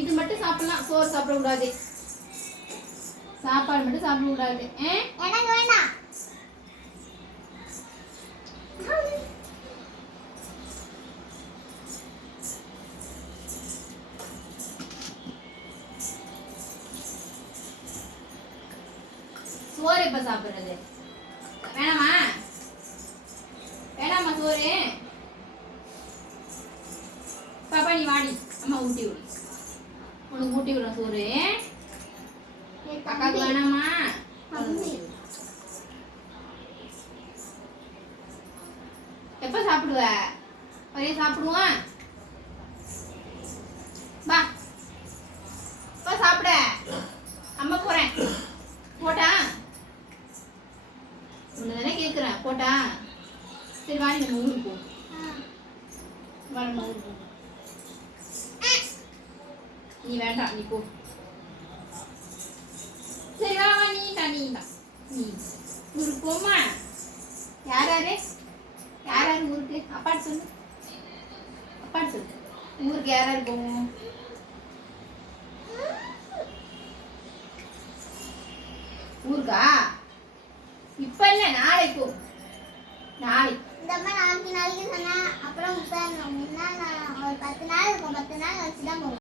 இது மட்டும் சாப்பிடலாம், சோறு சாப்பிடக்கூடாது. சாப்பாடு மட்டும் சாப்பிடக்கூடாது. எனக்கு வேண்டாம். சோறு எப்ப சாப்பிடுறது? வேணாமா? வேணாமா சோறு? பாப்பா நீ வாடி, அம்மா ஊட்டி விடு. உனக்கு ஊட்டி விடுறோம் சோறு. அக்காக்கு வேணாமா? எப்ப சாப்பிடுவ? ஒரே சாப்பிடுவான். வா சாப்பிட. அம்மா போறேன். போட்டா உன்னதானே கேட்குறேன். போட்டா சரி வாடி நம்ம ஊருக்கு போ. நம்ம ஊருக்கு போ. நீ வேண்டாம், நீ போ. சரி வா நீ தான் நீ ஊருக்கு போமா. யார் யார் ஊருக்கு? அப்பாட்டு சொல்லு. அப்பாட்டு சொல்லு. ஊருக்கு யார் போவோம்? ஊருக்கா? இப்ப இல்ல, நாளைக்கு. நாளைக்கு இந்த மாதிரி நாளைக்கு சொன்னா அப்புறம் ஒரு 10 நாள் இருக்கும். 10 நாள் கழிச்சு தான் போவோம்.